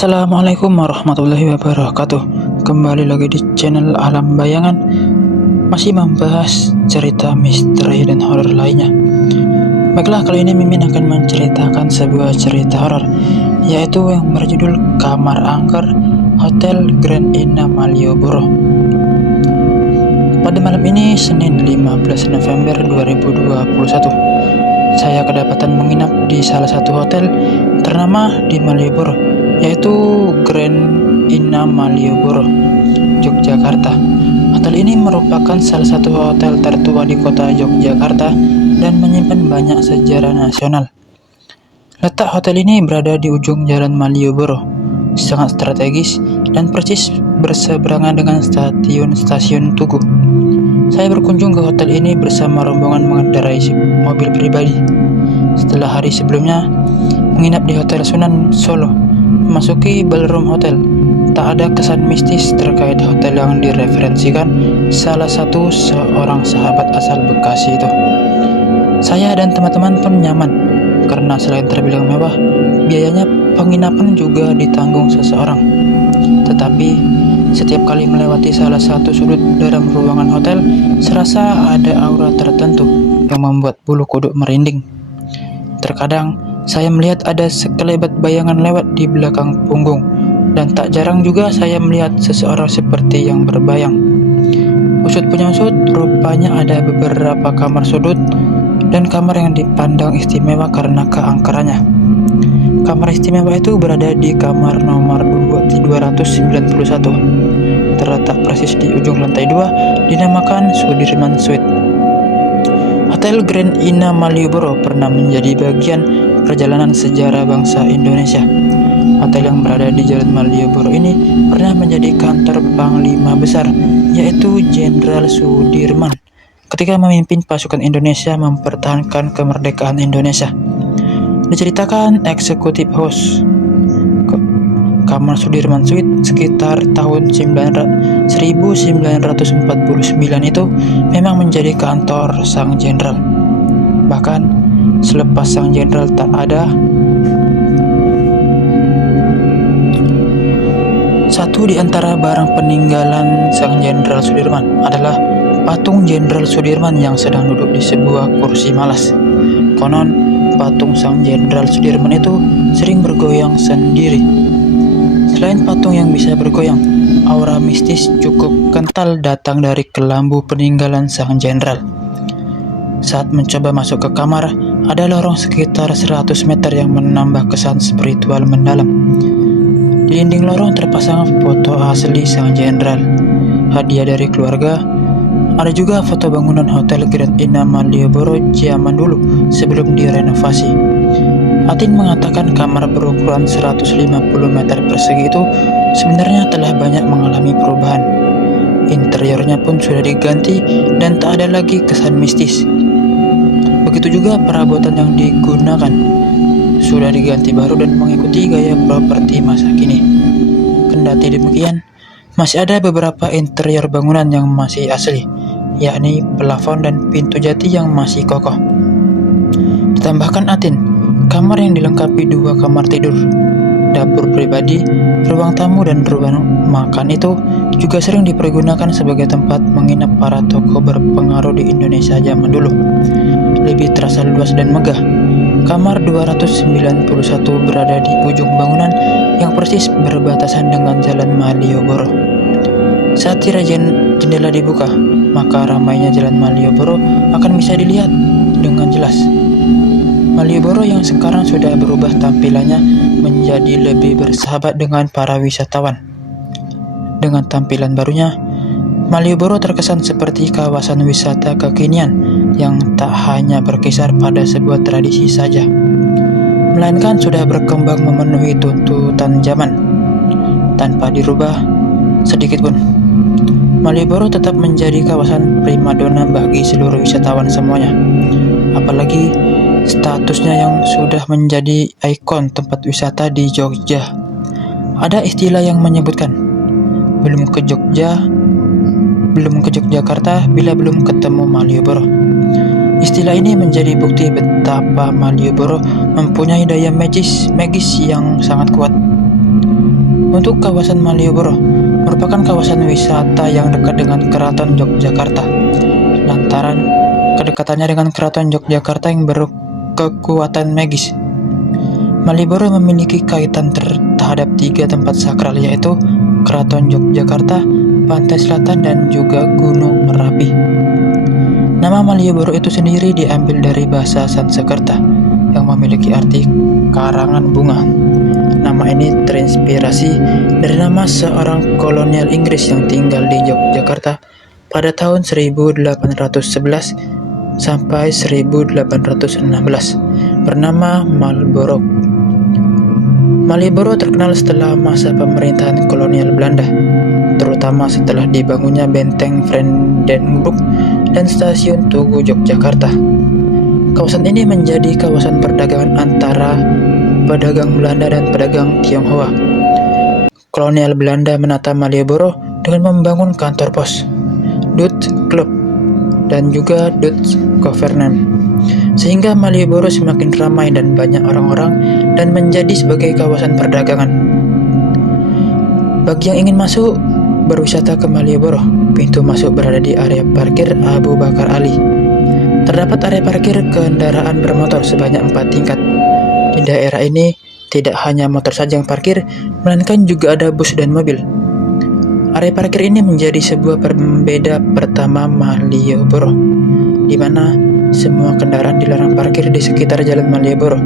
Assalamualaikum warahmatullahi wabarakatuh. Kembali lagi di channel Alam Bayangan, masih membahas cerita misteri dan horor lainnya. Baiklah, kali ini Mimin akan menceritakan sebuah cerita horor, yaitu yang berjudul Kamar Angker Hotel Grand Inna Malioboro. Pada malam ini, Senin 15 November 2021, saya kedapatan menginap di salah satu hotel ternama di Malioboro, yaitu Grand Inna Malioboro, Yogyakarta. Hotel ini merupakan salah satu hotel tertua di kota Yogyakarta dan menyimpan banyak sejarah nasional. Letak hotel ini berada di ujung Jalan Malioboro, sangat strategis dan persis berseberangan dengan stasiun Tugu. Saya berkunjung ke hotel ini bersama rombongan mengendarai mobil pribadi. Setelah hari sebelumnya menginap di Hotel Sunan Solo, memasuki ballroom hotel, tak ada kesan mistis terkait hotel yang direferensikan salah satu seorang sahabat asal Bekasi itu. Saya dan teman-teman pun nyaman, karena selain terbilang mewah, biayanya penginapan juga ditanggung seseorang. Tetapi setiap kali melewati salah satu sudut dalam ruangan hotel, serasa ada aura tertentu yang membuat bulu kuduk merinding. Terkadang saya melihat ada sekelebat bayangan lewat di belakang punggung, dan tak jarang juga saya melihat seseorang seperti yang berbayang. Usut punya usut, rupanya ada beberapa kamar sudut dan kamar yang dipandang istimewa karena keangkerannya. Kamar istimewa itu berada di kamar nomor 291, terletak persis di ujung lantai 2, dinamakan Sudirman Suite. Hotel Grand Inna Malioboro pernah menjadi bagian perjalanan sejarah bangsa Indonesia. Hotel yang berada di Jalan Malioboro ini pernah menjadi kantor Panglima Besar, yaitu Jenderal Sudirman, ketika memimpin pasukan Indonesia mempertahankan kemerdekaan Indonesia. Diceritakan eksekutif host kamar Sudirman Suite sekitar tahun 1949 itu memang menjadi kantor sang jenderal. Bahkan selepas sang jenderal tak ada, satu di antara barang peninggalan sang jenderal Sudirman adalah patung Jenderal Sudirman yang sedang duduk di sebuah kursi malas. Konon patung sang Jenderal Sudirman itu sering bergoyang sendiri. Selain patung yang bisa bergoyang, aura mistis cukup kental datang dari kelambu peninggalan sang jenderal. Saat mencoba masuk ke kamar, ada lorong sekitar 100 meter yang menambah kesan spiritual mendalam. Di dinding lorong terpasang foto asli sang jenderal, hadiah dari keluarga. Ada juga foto bangunan Hotel Grand Inna Malioboro zaman dulu sebelum direnovasi. Atin mengatakan kamar berukuran 150 meter persegi itu sebenarnya telah banyak mengalami perubahan. Interiornya pun sudah diganti dan tak ada lagi kesan mistis. Begitu juga perabotan yang digunakan sudah diganti baru dan mengikuti gaya properti masa kini. Kendati demikian, masih ada beberapa interior bangunan yang masih asli, yakni plafon dan pintu jati yang masih kokoh. Ditambahkan Atin, kamar yang dilengkapi 2 kamar tidur, dapur pribadi, ruang tamu dan ruang makan itu juga sering dipergunakan sebagai tempat menginap para tokoh berpengaruh di Indonesia zaman dulu. Lebih terasa luas dan megah. Kamar 291 berada di ujung bangunan yang persis berbatasan dengan Jalan Malioboro. Saat tirai jendela dibuka, maka ramainya Jalan Malioboro akan bisa dilihat dengan jelas. Malioboro yang sekarang sudah berubah tampilannya menjadi lebih bersahabat dengan para wisatawan. Dengan tampilan barunya, Malioboro terkesan seperti kawasan wisata kekinian yang tak hanya berkisar pada sebuah tradisi saja, melainkan sudah berkembang memenuhi tuntutan zaman. Tanpa dirubah sedikit pun, Malioboro tetap menjadi kawasan primadona bagi seluruh wisatawan semuanya. Apalagi statusnya yang sudah menjadi ikon tempat wisata di Jogja. Ada istilah yang menyebutkan, belum ke Yogyakarta bila belum ketemu Malioboro. Istilah ini menjadi bukti betapa Malioboro mempunyai daya magis yang sangat kuat. Untuk kawasan Malioboro merupakan kawasan wisata yang dekat dengan Keraton Yogyakarta. Lantaran kedekatannya dengan Keraton Yogyakarta yang berkekuatan magis, Malioboro memiliki kaitan terhadap 3 tempat sakral, yaitu Keraton Yogyakarta, Pantai Selatan, dan juga Gunung Merapi. Nama Malioboro itu sendiri diambil dari bahasa Sanskerta yang memiliki arti karangan bunga. Nama ini terinspirasi dari nama seorang kolonial Inggris yang tinggal di Yogyakarta pada tahun 1811 sampai 1816 bernama Marlborough. Malioboro terkenal setelah masa pemerintahan kolonial Belanda, terutama setelah dibangunnya Benteng Vredenburg dan Stasiun Tugu Yogyakarta. Kawasan ini menjadi kawasan perdagangan antara pedagang Belanda dan pedagang Tionghoa. Kolonial Belanda menata Malioboro dengan membangun kantor pos, Dutch Club, dan juga Dutch Government, sehingga Malioboro semakin ramai dan banyak orang-orang dan menjadi sebagai kawasan perdagangan. Bagi yang ingin masuk berwisata ke Malioboro, pintu masuk berada di area parkir Abu Bakar Ali. Terdapat area parkir kendaraan bermotor sebanyak 4 tingkat. Di daerah ini tidak hanya motor saja yang parkir, melainkan juga ada bus dan mobil. Area parkir ini menjadi sebuah pembeda pertama Malioboro, di mana semua kendaraan dilarang parkir di sekitar Jalan Malioboro.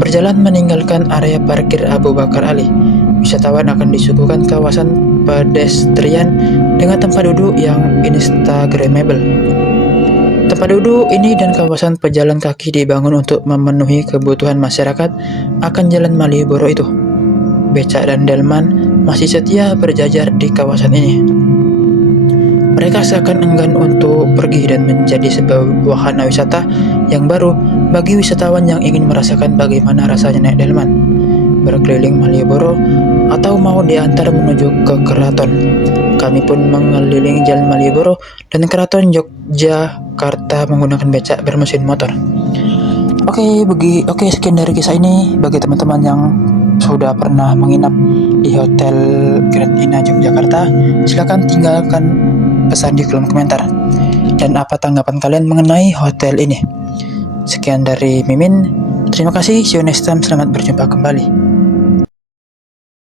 Berjalan meninggalkan area parkir Abu Bakar Ali, wisatawan akan disuguhkan kawasan pedestrian dengan tempat duduk yang instagramable. Tempat duduk ini dan kawasan pejalan kaki dibangun untuk memenuhi kebutuhan masyarakat akan Jalan Malioboro itu. Becak dan delman masih setia berjajar di kawasan ini. Mereka seakan enggan untuk pergi dan menjadi sebuah wahana wisata yang baru bagi wisatawan yang ingin merasakan bagaimana rasanya naik delman, berkeliling Malioboro, atau mau diantar menuju ke keraton. Kami pun mengelilingi Jalan Malioboro dan Keraton Yogyakarta menggunakan becak bermesin motor. Oke, sekian dari kisah ini. Bagi teman-teman yang sudah pernah menginap di Hotel Grand Ina Yogyakarta, silakan tinggalkan pesan di kolom komentar. Dan apa tanggapan kalian mengenai hotel ini? Sekian dari Mimin. Terima kasih. See you next time. Selamat berjumpa kembali.